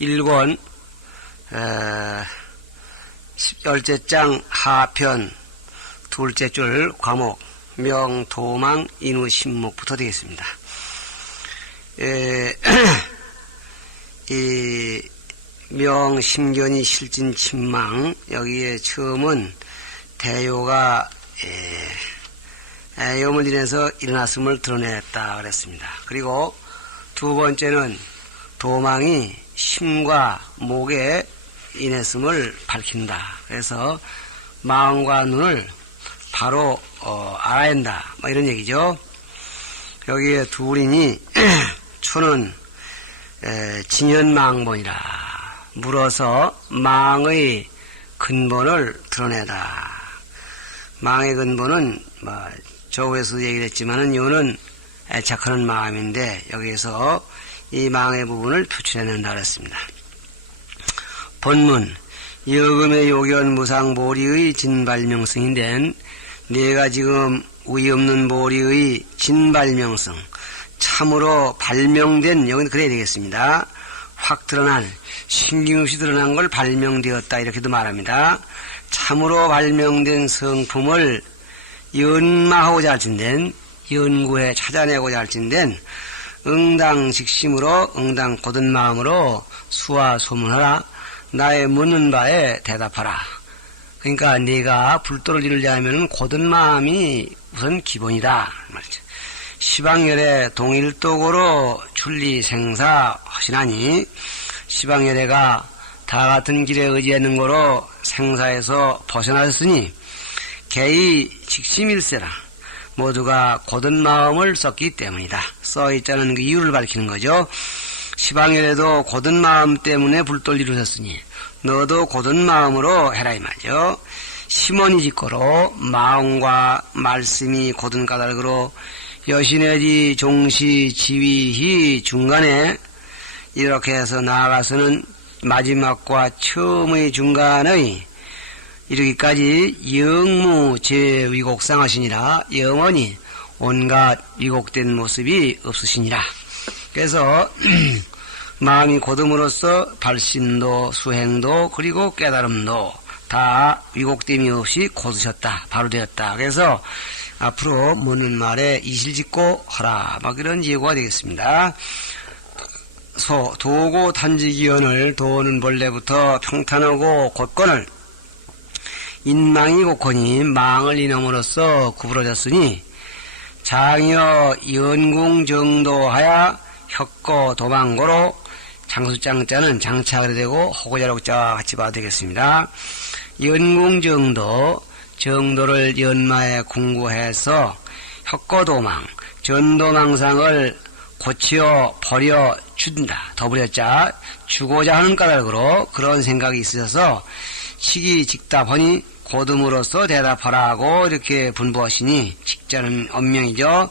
1권 10장 하편 둘째 줄 과목 명도망 인후 신목부터 되겠습니다. 이 명심견이 실진 침망, 여기에 처음은 대요가 애염을 인해서 일어났음을 드러냈다 그랬습니다. 그리고 두 번째는 도망이 심과 목에 인했음을 밝힌다. 그래서 마음과 눈을 바로 알아야 한다, 뭐 이런 얘기죠. 여기에 둘이니 초는 진현망본이라 물어서 망의 근본을 드러내다. 망의 근본은 저에서 얘기를 했지만은 요는 애착하는 마음인데 여기에서 이 망의 부분을 표출해낸다 그랬습니다. 본문 여금의 요견 무상 보리의 진발명성인데 내가 지금 의 없는 보리의 진발명성, 참으로 발명된, 여기는 그래야 되겠습니다. 확 드러난, 신김없이 드러난 걸 발명되었다 이렇게도 말합니다. 참으로 발명된 성품을 연마하고자 할 텐된, 연구해 찾아내고자 할 텐된 응당직심으로, 응당 곧은 마음으로 수화 소문하라. 나의 묻는 바에 대답하라. 그러니까 네가 불도를 이루려면 곧은 마음이 우선 기본이다 말이죠. 시방열의 동일독으로 출리생사 하시나니, 시방열애가 다 같은 길에 의지하는 거로 생사에서 벗어났으니 개의 직심일세라. 모두가 곧은 마음을 썼기 때문이다. 써있자는 그 이유를 밝히는 거죠. 시방열에도 곧은 마음 때문에 불도를 이루셨으니 너도 곧은 마음으로 해라 이 말이죠. 심원이 짓거로 마음과 말씀이 곧은 까닭으로 여신의지 종시 지위히 중간에 이렇게 해서 나아가서는 마지막과 처음의 중간의 이르기까지 영무 제위곡상하시니라. 영원히 온갖 위곡된 모습이 없으시니라. 그래서 마음이 곧음으로써 발심도 수행도 그리고 깨달음도 다 위곡됨이 없이 곧으셨다, 바로 되었다. 그래서 앞으로 묻는 말에 이실짓고 하라, 막 이런 예고가 되겠습니다. 도고 탄지기원을, 도는 본래부터 평탄하고 곧건을, 인망이 곧거니 망을 인함으로써 구부러졌으니 장여 연궁정도하야 혁고 도망고로, 장수장자는 장차가 되고 호고자록자와 같이 봐도 되겠습니다. 연궁정도, 정도를 연마에 궁구해서 혁고도망, 전도망상을 고치어 버려 준다. 더불였자 주고자 하는 까닭으로 그런 생각이 있으셔서 시기직답하니 곧음으로써 대답하라고 이렇게 분부하시니, 직자는 언명이죠.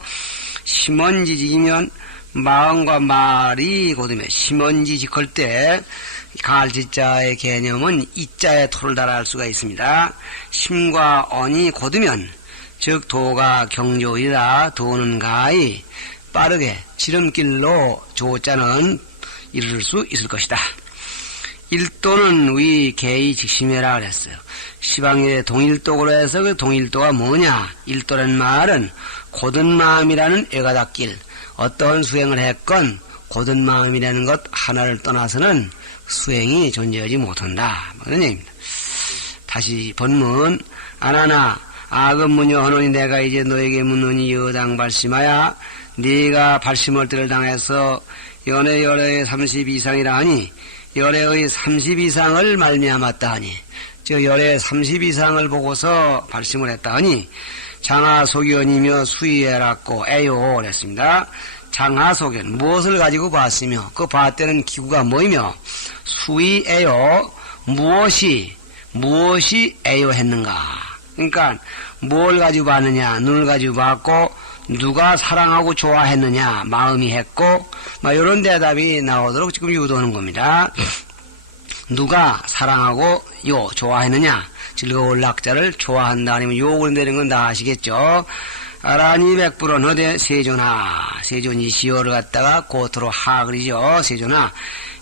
심원지직이면 마음과 말이 곧으면, 심원지직할 때 가을지자의 개념은 이자에 토를 달할 수가 있습니다. 심과 언이 곧으면 즉 도가 경조이라. 도는 가히 빠르게 지름길로 조자는 이룰 수 있을 것이다. 일도는 위 개의 직심이라 그랬어요. 시방의 동일독으로 해서 그 동일도가 뭐냐? 일도라는 말은 곧은 마음이라는 애가닥길, 어떠한 수행을 했건 곧은 마음이라는 것 하나를 떠나서는 수행이 존재하지 못한다, 그런 얘기입니다. 다시 본문 안하나 악은무녀 하노니 내가 이제 너에게 묻노니 여당 발심하야. 네가 발심할 때를 당해서 열의 30 이상이라 하니 열의 30 이상을 말미암았다 하니, 저 열의 30 이상을 보고서 발심을 했다 하니 장하소견이며 수의해랐고 애요 그랬습니다. 장하소견, 무엇을 가지고 봤으며 그 봤다는 기구가 뭐이며, 수의애요, 무엇이 애요했는가. 그러니까 뭘 가지고 봤느냐, 눈을 가지고 봤고 누가 사랑하고 좋아했느냐, 마음이 했고, 이런 대답이 나오도록 지금 유도하는 겁니다. 누가 사랑하고 좋아했느냐, 즐거울 낙자를 좋아한다 아니면 욕을 내는 건 다 아시겠죠. 아라니 백불은 어디 세존아, 세존이 시오를 갖다가 고토로 하 그리죠. 세존아,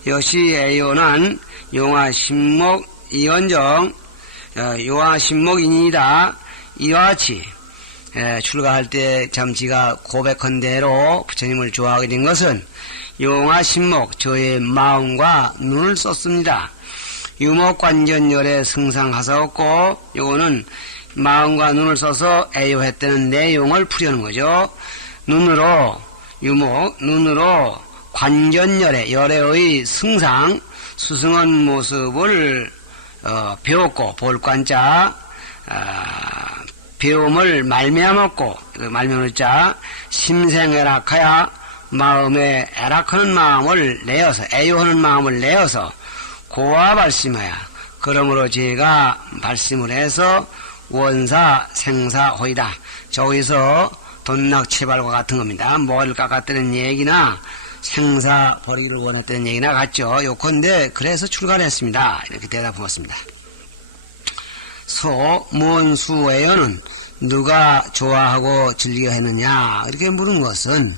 여시 애요난 용화신목 이원정 용화신목인이다. 이와 같이 출가할 때 잠지가 고백한 대로 부처님을 좋아하게 된 것은 용화신목 저의 마음과 눈을 썼습니다. 유목관전열에 승상하사없고 요거는 마음과 눈을 써서 애요했다는 내용을 풀이하는 거죠. 눈으로 눈으로 관전열의 열애의 승상 수승한 모습을 배웠고 볼관자 배움을 말미암았고 말미암을 자 심생애락하야 마음에 애락하는 마음을 내어서 애요하는 마음을 내어서 고와 발심하야 그러므로 제가 발심을 해서 원사 생사호이다. 저기서 돈낙치발과 같은 겁니다. 뭘 깎았다는 얘기나 생사 버리기를 원했다는 얘기나 같죠. 요컨대 그래서 출가를 했습니다. 이렇게 대답하였습니다. 무언수에요는 누가 좋아하고 즐겨 했느냐 이렇게 물은 것은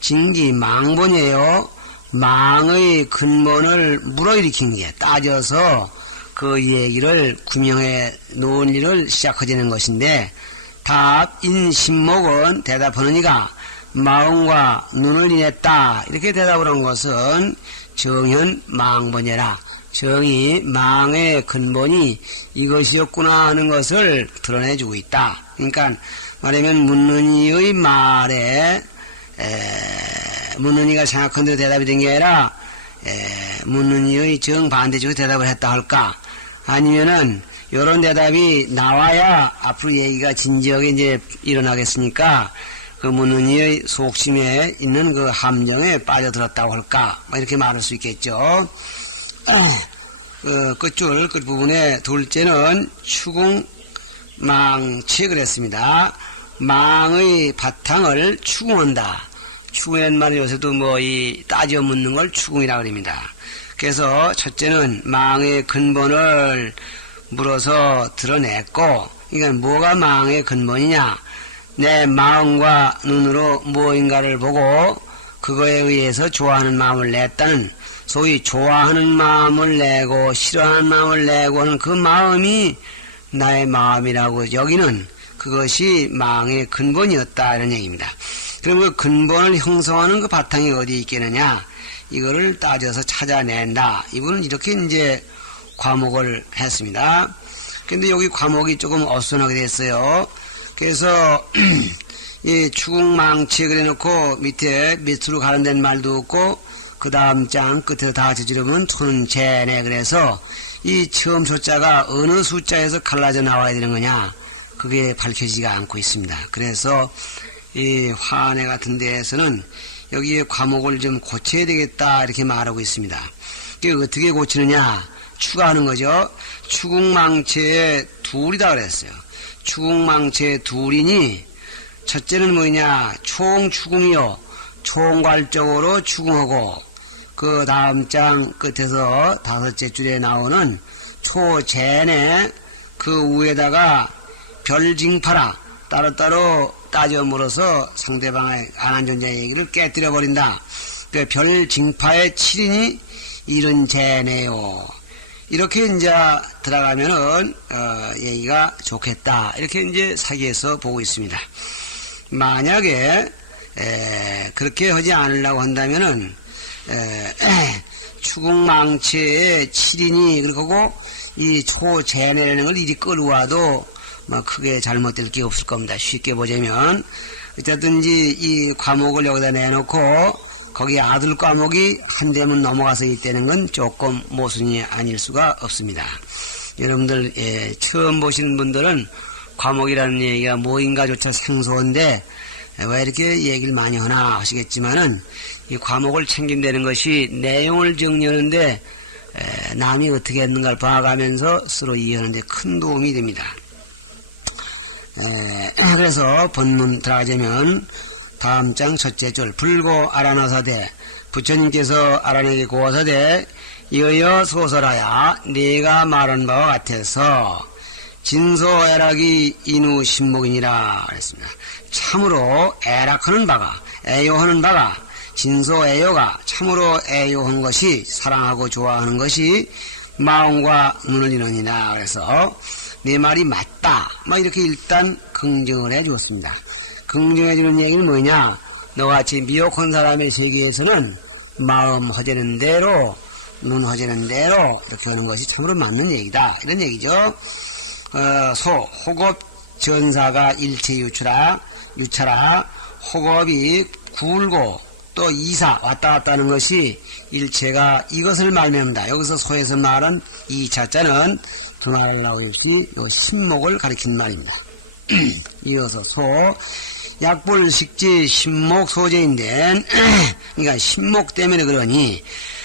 진기 망본이에요. 망의 근본을 물어일으킨 게 따져서 그 얘기를 구명해 놓은 일을 시작하자는 것인데 답인신목은 대답하는 이가 마음과 눈을 인했다 이렇게 대답을 한 것은 정현 망본이라 정이 망의 근본이 이것이었구나 하는 것을 드러내주고 있다. 그러니까 말하면 묻는 이의 말에 묻는 이가 생각한 대로 대답이 된 게 아니라 묻는 이의 정반대적으로 대답을 했다 할까? 아니면은 이런 대답이 나와야 앞으로 얘기가 진지하게 이제 일어나겠으니까 그 묻는 이의 속심에 있는 그 함정에 빠져들었다고 할까? 이렇게 말할 수 있겠죠. 끝줄 끝부분에 둘째는 추궁망치 그랬습니다. 망의 바탕을 추궁한다. 추궁이라는 말은 요새도 따져 묻는 걸 추궁이라고 합니다. 그래서 첫째는 망의 근본을 물어서 드러냈고, 그러니까 뭐가 망의 근본이냐? 내 마음과 눈으로 무엇인가를 보고 그거에 의해서 좋아하는 마음을 냈다는 소위 좋아하는 마음을 내고 싫어하는 마음을 내고 하는 그 마음이 나의 마음이라고 여기는 그것이 망의 근본이었다 이런 얘기입니다. 그럼 그 근본을 형성하는 그 바탕이 어디 있겠느냐? 이거를 따져서 찾아낸다. 이분은 이렇게 이제 과목을 했습니다. 근데 여기 과목이 조금 어수선하게 됐어요. 그래서 이 추궁망치 그래 놓고 밑으로 가른된 말도 없고 그 다음 장 끝에 다 저지르면 촌제네 그래서 이 처음 숫자가 어느 숫자에서 갈라져 나와야 되는 거냐 그게 밝혀지지가 않고 있습니다. 그래서 이 화내 같은 데에서는 여기에 과목을 좀 고쳐야 되겠다 이렇게 말하고 있습니다. 이게 어떻게 고치느냐 추가하는 거죠. 추궁망체에 둘이다 그랬어요. 추궁망체에 둘이니 첫째는 뭐냐 총추궁이요 총괄적으로 추궁하고 그 다음 장 끝에서 다섯째 줄에 나오는 초제네 그 위에다가 별징파라 따로따로 따져 물어서 상대방의 안한존자 얘기를 깨뜨려 버린다. 그 별징파의 7인이 이런 제네요. 이렇게 이제 들어가면은 얘기가 좋겠다. 이렇게 이제 사기에서 보고 있습니다. 만약에 그렇게 하지 않으려고 한다면은 추궁망치의 7인이 그리고 이 초제네라는 걸 이리 끌어와도 뭐 크게 잘못될 게 없을 겁니다. 쉽게 보자면 어쨌든지 이 과목을 여기다 내놓고 거기 아들 과목이 한 대문 넘어가서 있다는 건 조금 모순이 아닐 수가 없습니다. 여러분들 처음 보시는 분들은 과목이라는 얘기가 뭐인가조차 생소한데 왜 이렇게 얘기를 많이 하나 하시겠지만은 이 과목을 챙긴다는 것이 내용을 정리하는데 남이 어떻게 했는가를 봐가면서 서로 이해하는데 큰 도움이 됩니다. 그래서 본문 들어가자면 다음 장 첫째 줄 불고 아라나사대 부처님께서 아란에게 고하사대 이어여 소설하야 네가 말한 바와 같아서 진소애락이 인우신목이니라 그랬습니다. 참으로 애락하는 바가 애요하는 바가 진소애요가 참으로 애요한 것이 사랑하고 좋아하는 것이 마음과 눈을 이루니라. 그래서 내 말이 맞다. 막 이렇게 일단 긍정을 해 주었습니다. 긍정해 주는 얘기는 뭐냐? 너같이 미혹한 사람의 세계에서는 마음 허재는 대로 눈 허재는 대로 이렇게 하는 것이 참으로 맞는 얘기다. 이런 얘기죠. 호흡 전사가 일체 유차라 호흡이 굴고 또 이사 왔다 갔다 하는 것이 일체가 이것을 말미암다. 여기서 소에서 말은 이 자자는 두나라고 했이 요 신목을 가리킨 말입니다. 이어서 소 약불식지 신목 소재인데 그러니까 신목 때문에 그러니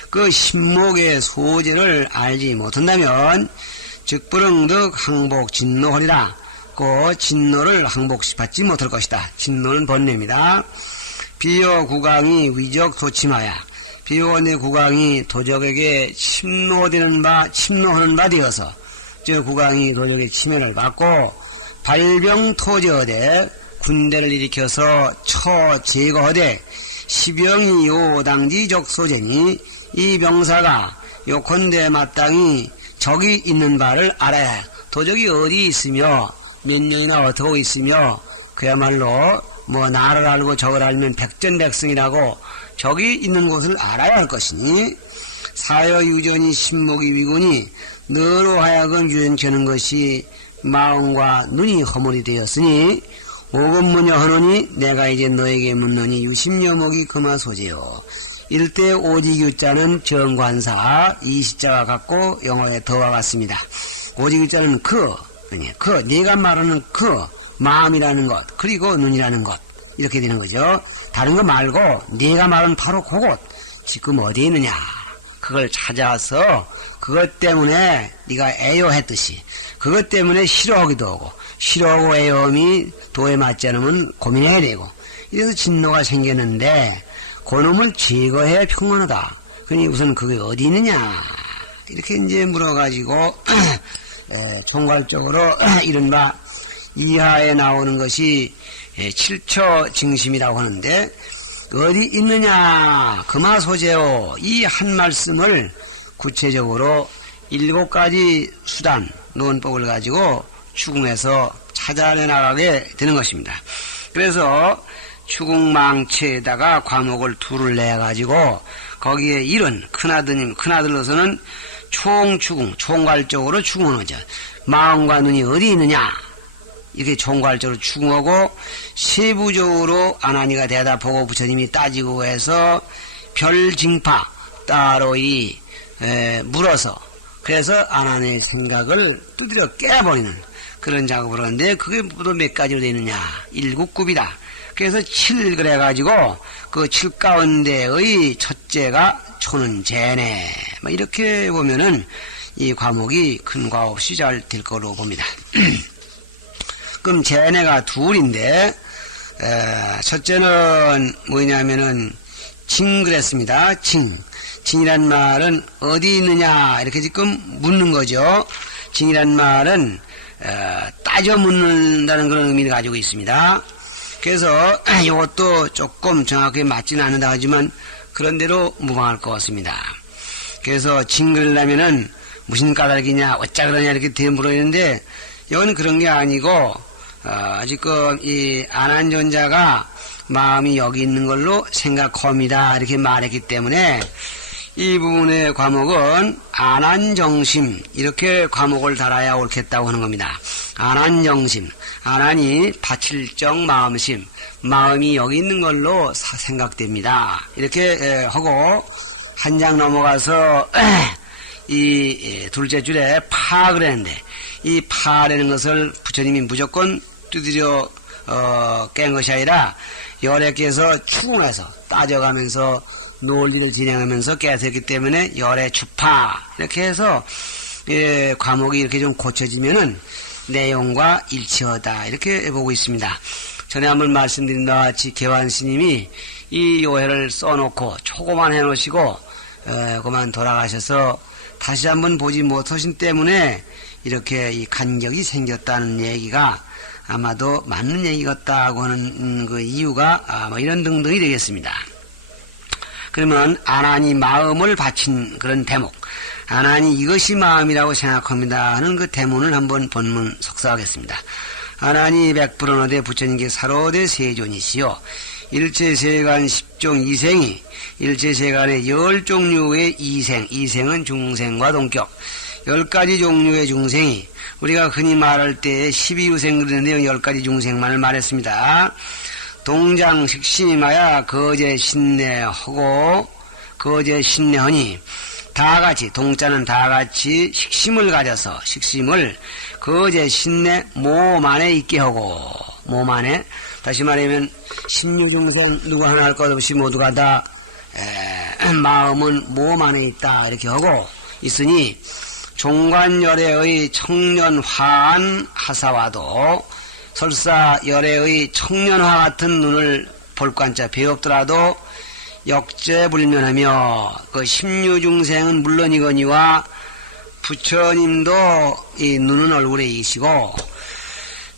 그 신목의 소재를 알지 못한다면 즉불응득 항복 진노하리라. 그 진노를 항복받지 못할 것이다. 진노는 번뇌입니다. 비요 국왕이 위적 도침하야. 비요원의 국왕이 도적에게 침노하는 바 되어서 저 국왕이 도적의 침해를 받고 발병토제하되 군대를 일으켜서 처제거하되 시병이 요당지적 소재니 이 병사가 요컨대 마땅히 적이 있는 바를 알아야 해. 도적이 어디 있으며 몇 년이나 어떻게 있으며 그야말로 뭐 나를 알고 적을 알면 백전백승이라고 적이 있는 곳을 알아야 할 것이니 사여유전이 신목이 위군이 너로 하여금 유연케는 것이 마음과 눈이 허물이 되었으니 오건무녀 하노니 내가 이제 너에게 묻노니 유심여목이 금화소재요. 일대 오직유자는 정관사 이 시자와 같고 영어의 더와 같습니다. 오직유자는 네가 말하는 마음이라는 것 그리고 눈이라는 것 이렇게 되는 거죠. 다른 거 말고 네가 말하는 바로 그곳 지금 어디에 있느냐 그걸 찾아서 그것 때문에 네가 애요했듯이 그것 때문에 싫어하기도 하고 싫어하고 애요함이 도에 맞지 않으면 고민해야 되고 이래서 진노가 생겼는데 그놈을 제거해야 평온하다. 그러니 우선 그게 어디 있느냐 이렇게 이제 물어가지고 총괄적으로 이른바 이하에 나오는 것이 7처 증심이라고 하는데 어디 있느냐 금화소재요 이 한 말씀을 구체적으로 7가지 수단 논법을 가지고 추궁해서 찾아내 나가게 되는 것입니다. 그래서 추궁망치에다가 과목을 둘을 내가지고 거기에 이른 큰아들로서는 총추궁 총괄적으로 추궁하죠. 마음과 눈이 어디 있느냐 이렇게 총괄적으로 추궁하고 세부적으로 아나니가 대답하고 부처님이 따지고 해서 별징파 따로 물어서 그래서 아나니의 생각을 두드려 깨버리는 그런 작업을 하는데 그게 또 몇 가지로 되어 있느냐 7급이다. 그래서 7 그래가지고 그 7 가운데의 첫째가 초는 재네 이렇게 보면은 이 과목이 큰 과 없이 잘 될 거로 봅니다. 그럼 재네가 둘인데 첫째는 뭐냐면은 징 그랬습니다. 징이란 말은 어디 있느냐 이렇게 지금 묻는 거죠. 징이란 말은 따져 묻는다는 그런 의미를 가지고 있습니다. 그래서 이것도 조금 정확하게 맞지는 않는다 하지만 그런대로 무방할 것 같습니다. 그래서 징그러려면은 무슨 까닭이냐 어쩌 그러냐 이렇게 물어있는데 이건 그런 게 아니고 지금 이 안한존자가 마음이 여기 있는 걸로 생각합니다 이렇게 말했기 때문에 이 부분의 과목은 안한정심 이렇게 과목을 달아야 옳겠다고 하는 겁니다. 안한정심 안한이 바칠정 마음심 마음이 여기 있는 걸로 생각됩니다. 이렇게 하고 한 장 넘어가서 이 둘째 줄에 파 그랬는데 이 파라는 것을 부처님이 무조건 두드려 깬 것이 아니라 열애께서 추궁해서 따져가면서 논리를 진행하면서 깨닫기 때문에 열애 주파 이렇게 해서 과목이 이렇게 좀 고쳐지면은 내용과 일치하다 이렇게 보고 있습니다. 전에 한번 말씀드린 바와 같이 개완스님이 이 요해를 써놓고 초고만 해놓으시고 그만 돌아가셔서 다시 한번 보지 못하신 때문에 이렇게 이 간격이 생겼다는 얘기가 아마도 맞는 얘기 같다고 하는 그 이유가 뭐 이런 등등이 되겠습니다. 그러면 아나니 마음을 바친 그런 대목, 아나니 이것이 마음이라고 생각합니다 하는 그 대문을 한번 본문 속사하겠습니다. 아나니 백불언어대 부처님께 사로대 세존이시요 일체세간 10종 이생이 일체세간의 10종류의 이생은 중생과 동격 10가지 종류의 중생이 우리가 흔히 말할 때 12유생 그러는데 10가지 중생만을 말했습니다. 동장 식심하야 거제 신내하고 거제 신내하니 다같이 동자는 다같이 식심을 가져서 식심을 거제 신내 몸 안에 있게 하고 몸 안에 다시 말하면 신유중생 누구 하나 할 것 없이 모두가 다 마음은 몸 안에 있다 이렇게 하고 있으니 종관열애의 청년화한 하사와도 설사 열애의 청년화 같은 눈을 볼 관자 배웠더라도 역제불면하며 그 십류중생은 물론이거니와 부처님도 이 눈은 얼굴에 있시고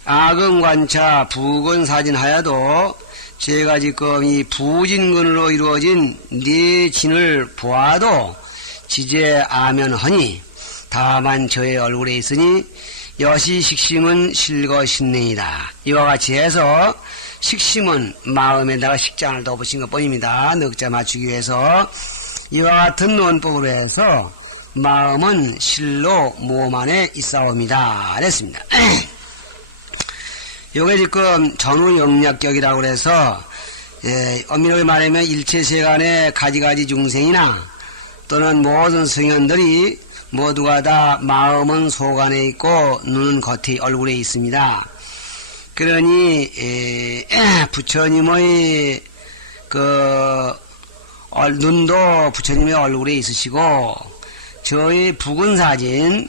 악은관차 부근사진하여도 제가 지금 이 부진근으로 이루어진 네 진을 보아도 지제아면하니 다만 저의 얼굴에 있으니 여시 식심은 실거신내이다. 이와 같이 해서 식심은 마음에다가 식장을 덮으신 것뿐입니다. 넉자 맞추기 위해서 이와 같은 논법으로 해서 마음은 실로 몸 안에 있사옵니다. 그랬습니다. 요게 지금 전후영약격이라고 그래서 엄밀하게 말하면 일체세간의 가지가지 중생이나 또는 모든 성현들이 모두가 다 마음은 속 안에 있고 눈은 겉에 얼굴에 있습니다. 그러니 부처님의 눈도 부처님의 얼굴에 있으시고 저희 묵은 사진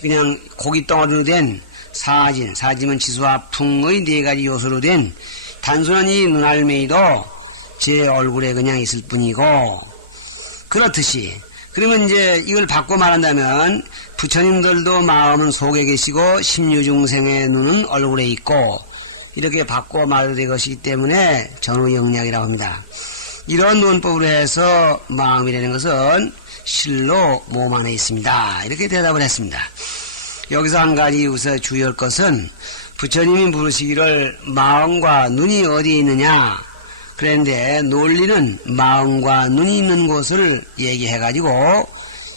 그냥 고깃덩어리로 된 사진은 지수와 풍의 4가지 요소로 된 단순한 이 눈알매이도 제 얼굴에 그냥 있을 뿐이고 그렇듯이 그러면 이제 이걸 바꿔 말한다면 부처님들도 마음은 속에 계시고 십류중생의 눈은 얼굴에 있고 이렇게 바꿔 말될 것이기 때문에 전후영약이라고 합니다. 이런 논법으로 해서 마음이라는 것은 실로 몸 안에 있습니다. 이렇게 대답을 했습니다. 여기서 한 가지 우선 주의할 것은 부처님이 물으시기를 마음과 눈이 어디에 있느냐 그런데 논리는 마음과 눈이 있는 곳을 얘기해가지고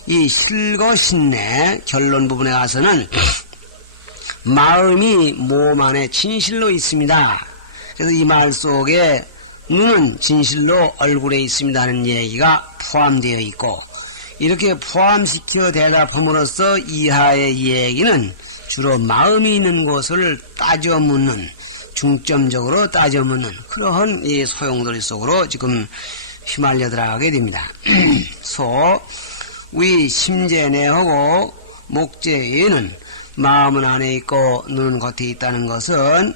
이 실거신내 결론 부분에 가서는 마음이 몸 안에 진실로 있습니다. 그래서 이 말 속에 눈은 진실로 얼굴에 있습니다 하는 얘기가 포함되어 있고 이렇게 포함시켜 대답함으로써 이하의 얘기는 주로 마음이 있는 곳을 따져 묻는 중점적으로 따져 묻는 그러한 이 소용돌이 속으로 지금 휘말려 들어가게 됩니다. 위 심재내하고 목재에는 마음은 안에 있고 눈은 겉에 있다는 것은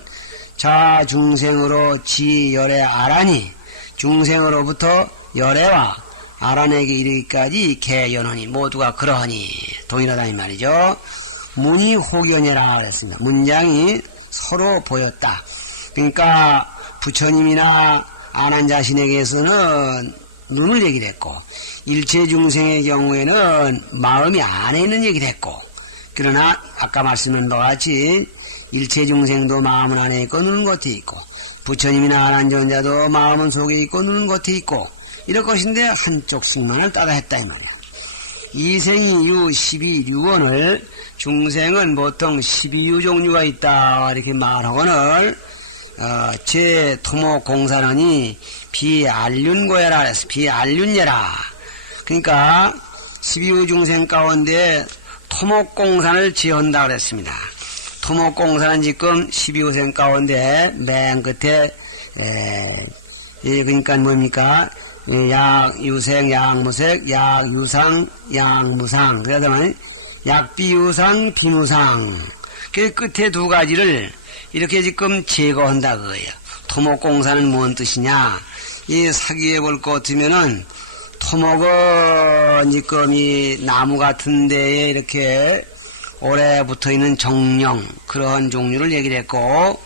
자중생으로 지열애 아라니 중생으로부터 열애와 아란에게 이르기까지 개연하니 모두가 그러하니 동일하다 이 말이죠. 문이 혹연해라 그랬습니다. 문장이 서로 보였다. 그러니까 부처님이나 안한 자신에게서는 눈을 얘기를 했고 일체중생의 경우에는 마음이 안에 있는 얘기를 했고 그러나 아까 말씀한 바와 같이 일체중생도 마음은 안에 있고 눈은 겉에 있고 부처님이나 안한 존자도 마음은 속에 있고 눈은 겉에 있고 이럴 것인데 한쪽 승만을 따라 했다 이 말이야. 이생이유 12유원을 중생은 보통 12유 종류가 있다 이렇게 말하고는 제 토목공사라니 비알륜고해라 그랬어. 비알륜예라. 그러니까 12유 중생 가운데 토목공산을 지은다 그랬습니다. 토목공사는 지금 12유생 가운데 맨 끝에 그러니까 뭡니까? 약유생, 약무색, 약유상, 약무상. 그러다만 약비유상, 비무상. 그 끝에 두 가지를 이렇게 지금 제거한다 그거예요. 토목공사는 뭔 뜻이냐? 이 사기에 볼 것 같으면은 토목은 지금 이 나무 같은 데에 이렇게 오래 붙어 있는 정령 그런 종류를 얘기를 했고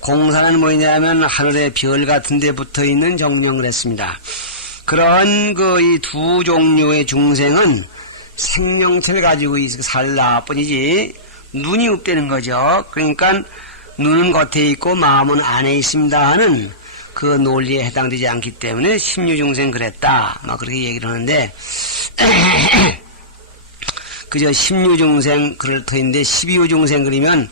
공사는 뭐냐면 하늘의 별 같은 데 붙어 있는 정령을 했습니다. 그런 그 이 두 종류의 중생은 생명체를 가지고 살라 뿐이지 눈이 없다는 거죠. 그러니까 눈은 겉에 있고 마음은 안에 있습니다 하는 그 논리에 해당되지 않기 때문에 십류중생 그랬다 막 그렇게 얘기를 하는데 그저 십류중생 그럴 터인데 12유중생 그리면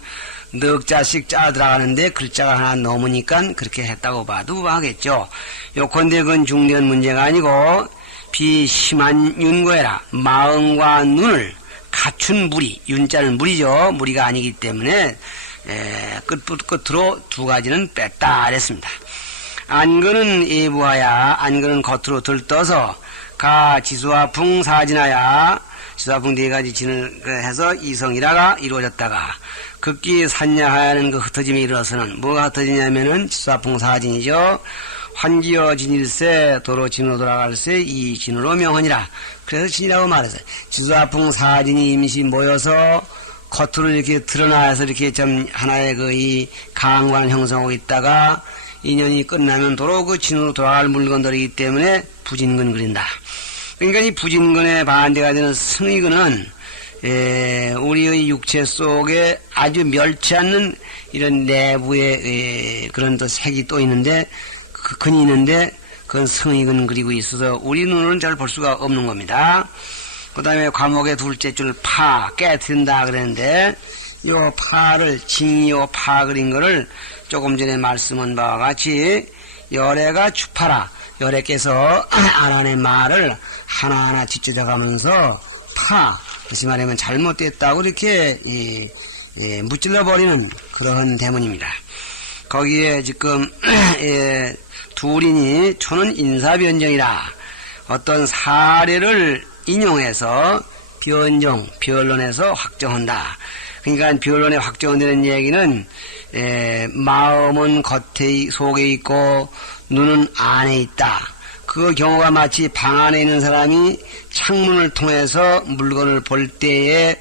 넉 자씩 짜 들어가는데 글자가 하나 넘으니까 그렇게 했다고 봐도 하겠죠. 요컨대 그건 중대한 문제가 아니고 비심한 윤거해라. 마음과 눈을 갖춘 무리, 윤자는 무리죠. 무리가 아니기 때문에 끝으로 두 가지는 뺐다 그랬습니다. 안근은 예부하야 안근은 겉으로 들떠서 가 지수와 풍 사진하야 지수와 풍 네 가지 진을 해서 이성이라가 이루어졌다가 극기 산야하야는 그 흩어짐이 일어서는 뭐가 흩어지냐면은 지수와 풍 사진이죠. 환기여 진일세 도로 진으로 돌아갈세 이 진으로 명하니라. 그래서 진이라고 말했어요. 지수와풍 사진이 임시 모여서 겉으로 이렇게 드러나서 이렇게 좀 하나의 그 이 강관을 형성하고 있다가 인연이 끝나면 도로 그 진으로 돌아갈 물건들이기 때문에 부진근 그린다. 그러니까 이 부진근의 반대가 되는 승의근은 우리의 육체 속에 아주 멸치 않는 이런 내부의 그런 또 색이 또 있는데 그 근이 있는데 그건 성의근 그리고 있어서 우리 눈으로는 잘 볼 수가 없는 겁니다. 그 다음에 과목의 둘째 줄 파 깨트린다 그랬는데 요 파를 징요 파 그린 거를 조금 전에 말씀한 바와 같이 열애가 주파라 열애께서 아란의 말을 하나하나 뒤쳐져가면서 파 다시 말하면 잘못됐다고 이렇게 무찔러 버리는 그런 대문입니다. 거기에 지금 둘이니 초는 인사변정이라 어떤 사례를 인용해서 변론해서 확정한다. 그러니까 변론에 확정되는 얘기는 마음은 겉에 속에 있고 눈은 안에 있다. 그 경우가 마치 방 안에 있는 사람이 창문을 통해서 물건을 볼 때에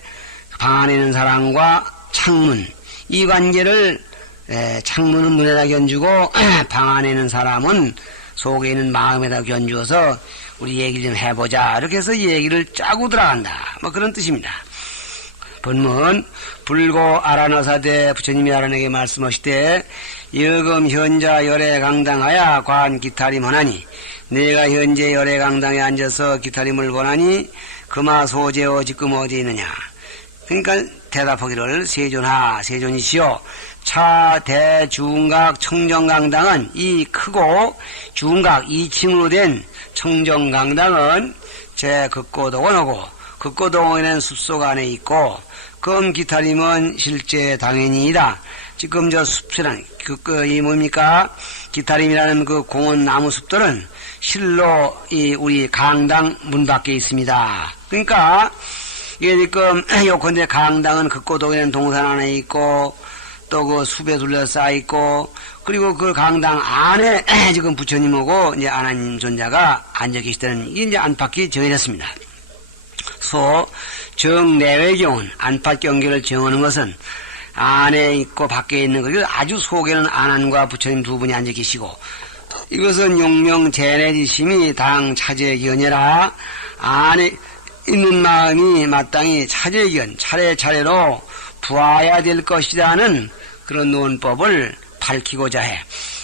방 안에 있는 사람과 창문 이 관계를 창문은 문에다 견주고 방 안에 있는 사람은 속에 있는 마음에다 견주어서 우리 얘기를 좀 해보자 이렇게 해서 얘기를 짜고 들어간다 뭐 그런 뜻입니다. 본문 불고 아라나사대 부처님이 아란에게 말씀하시되 여금 현자 열애 강당하야 관 기타림 하나니 내가 현재 열애 강당에 앉아서 기타림을 권하니 그마 소재어 지금 어디 있느냐. 그러니까 대답하기를 세존하 세존이시오. 차 대중각 청정강당은 이 크고 중각 2층으로 된 청정강당은 제 극고동원하고 극고동원에는 숲속 안에 있고 금기타림은 실제 당연히이다. 지금 저 숲이란 이 뭡니까? 기타림이라는 그 공원 나무 숲들은 실로 이 우리 강당 문 밖에 있습니다. 그러니까 이게 지금 요컨대 강당은 극고동에는 동산 안에 있고 또 그 숲에 둘러싸여 있고 그리고 그 강당 안에 지금 부처님하고 이제 하나님 존자가 앉아 계시다는 이게 이제 안팎이 정해졌습니다. 정내외 경은 안팎 경계를 정하는 것은 안에 있고 밖에 있는 것, 아주 속에는 안안과 부처님 두 분이 앉아 계시고 이것은 용명 제내지심이 당 차제견이라 안에 있는 마음이 마땅히 차제견 차례차례로 부하야 될 것이라는 그런 논법을 밝히고자 해.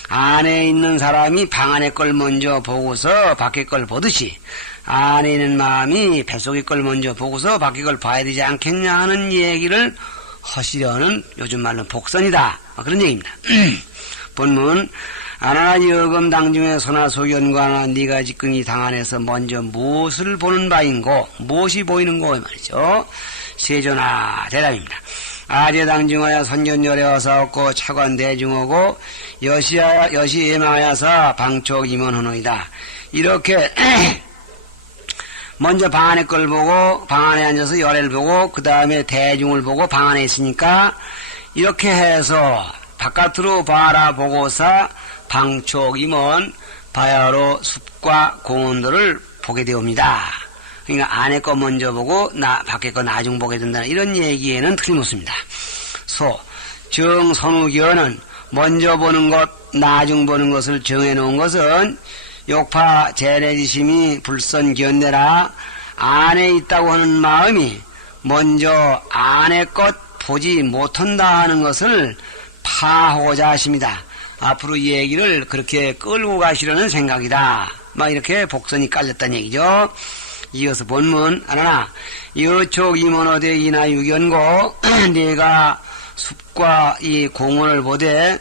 안에 있는 사람이 방 안의 걸 먼저 보고서 밖의 걸 보듯이 안에 있는 마음이 뱃속의 걸 먼저 보고서 밖의 걸 봐야 되지 않겠냐 하는 얘기를 하시려는 요즘 말로 복선이다. 그런 얘기입니다. 본문 아나 여금 당중에 소나 소견과나 네가 지금 이 당 안에서 먼저 무엇을 보는 바인고 무엇이 보이는고 말이죠. 세존아 대답입니다. 아제당중하여 선견열애와 싸웠고 차관 대중하고 여시 예망하여서 방촉 임원하노이다. 이렇게 먼저 방 안의 걸 보고 방 안에 앉아서 열애를 보고 그 다음에 대중을 보고 방 안에 있으니까 이렇게 해서 바깥으로 바라보고서 방촉 임원 바야로 숲과 공원들을 보게 되옵니다. 그러니까 안에 거 먼저 보고 밖에 거 나중 보게 된다. 이런 얘기에는 틀림없습니다. 정선우견은 먼저 보는 것, 나중 보는 것을 정해놓은 것은 욕파 재래지심이 불선견내라 안에 있다고 하는 마음이 먼저 안에 것 보지 못한다 하는 것을 파하고자 하십니다. 앞으로 이 얘기를 그렇게 끌고 가시려는 생각이다. 막 이렇게 복선이 깔렸다는 얘기죠. 이어서 본문 하나 여촉 임원어대 이나유견고 네가 숲과 이 공원을 보되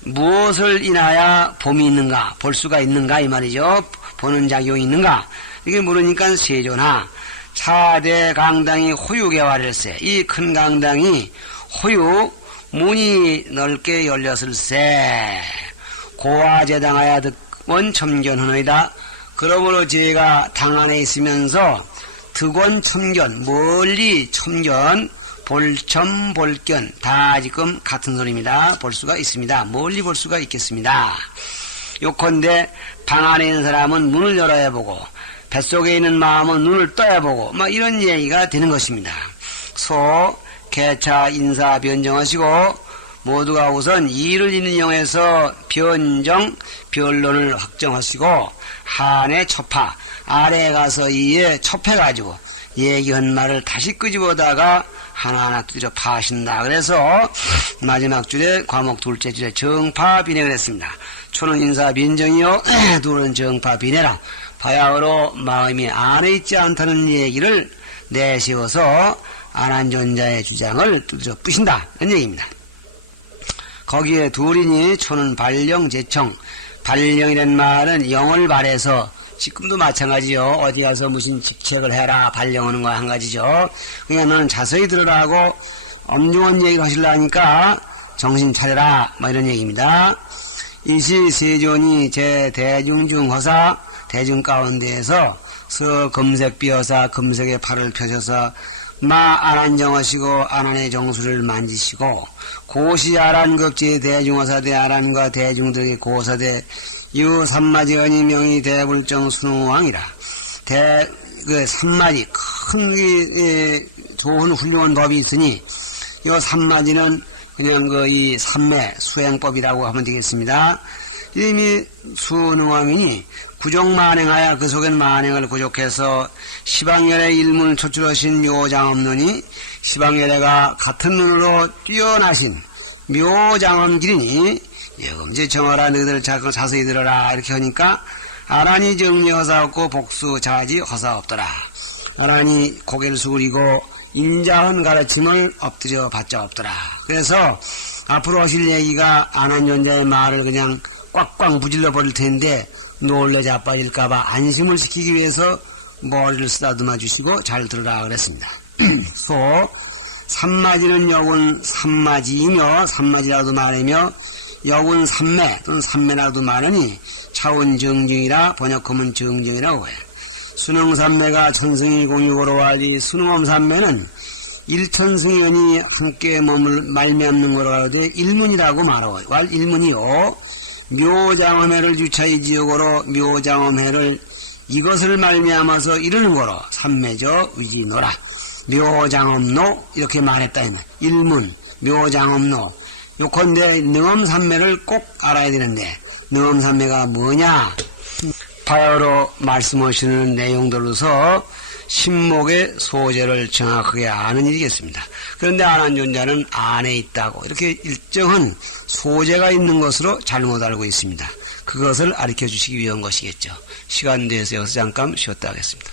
무엇을 인하여 봄이 있는가 볼 수가 있는가 이 말이죠. 보는 작용이 있는가 이게 물으니까 세존하 차대 강당이 호유개활일세 이 큰 강당이 호유 문이 넓게 열렸을세 고화제당하여 득원 첨견하노이다. 그러므로 제가 당 안에 있으면서 득원 첨견 멀리 첨견 볼첨 볼견 다 지금 같은 소리입니다. 볼 수가 있습니다. 멀리 볼 수가 있겠습니다. 요컨대 방 안에 있는 사람은 문을 열어야 보고 뱃속에 있는 마음은 눈을 떠야 보고 막 이런 얘기가 되는 것입니다. 소 개차 인사 변정하시고 모두가 우선 이를 잇는 영에서 변정 변론을 확정하시고 한의 첩하 아래에 가서 이에 첩해가지고 얘기한 말을 다시 끄집어다가 하나하나 두드려 파하신다. 그래서 마지막 줄에 과목 둘째 줄에 정파 비내를 했습니다. 초는 인사 변정이요 둘은 정파 비내라. 바야흐로 마음이 안에 있지 않다는 얘기를 내세워서 안한존자의 주장을 두드려 부신다. 이런 얘기입니다. 거기에 둘이니 초는 발령 제청 발령이란 말은 영을 발해서 지금도 마찬가지요. 어디 가서 무슨 집책을 해라 발령하는 거 한 가지죠. 그냥 너는 자세히 들으라고 엄중한 얘기를 하시려니까 정신 차려라 뭐 이런 얘기입니다. 이시 세존이 제 대중 중 허사 대중 가운데에서 서 금색비어사 금색의 팔을 펴셔서 마 안한정하시고 안한의 정수를 만지시고 고시 아란급지 대중어사대 아란과 대중들의 고사대 유삼마지언이 명이 대불정 순우왕이라 그 삼마지 큰 좋은 훌륭한 법이 있으니 이 삼마지는 그냥 이 삼매 수행법이라고 하면 되겠습니다. 이미 순우왕이니 구족만행하여 그 속엔 만행을 구족해서 시방열의 일문을 초출하신 묘장엄론이 시방열애가 같은 눈으로 뛰어나신 묘장엄길이니 예금제 정하라 너희들 자세히 들어라 이렇게 하니까 아란이 정리 허사 없고 복수 자지 허사 없더라. 아란이 고개를 숙이고 인자한 가르침을 엎드려 받자 없더라. 그래서 앞으로 하실 얘기가 안한존자의 말을 그냥 꽉꽉 무질러 버릴 텐데 놀래 자빠질까봐 안심을 시키기 위해서 머리를 쓰다듬어 주시고 잘 들으라 그랬습니다. 소 삼마지는 여군 삼마지이며 삼마지라도 말하며 여군 삼매 또는 삼매라도 말하니 차원 정증이라 번역하면 정증이라고 해요. 수능삼매가 천승이 공유고로 할이 수능엄삼매는 일천승연이 함께 몸을 말미암는 거로 해도 일문이라고 말하고 왈 일문이요. 묘장엄해를 주차이 지역으로 묘장엄해를 이것을 말미암아서 이르는 거로 삼매저 위지노라. 묘장엄노 이렇게 말했다. 일문 묘장엄노 요컨대 능엄삼매를 꼭 알아야 되는데 능엄삼매가 뭐냐 바야흐로 말씀하시는 내용들로서 신목의 소재를 정확하게 아는 일이겠습니다. 그런데 안한존자는 안에 있다고 이렇게 일정한 소재가 있는 것으로 잘못 알고 있습니다. 그것을 가르쳐 주시기 위한 것이겠죠. 시간 내서 여기서 잠깐 쉬었다 하겠습니다.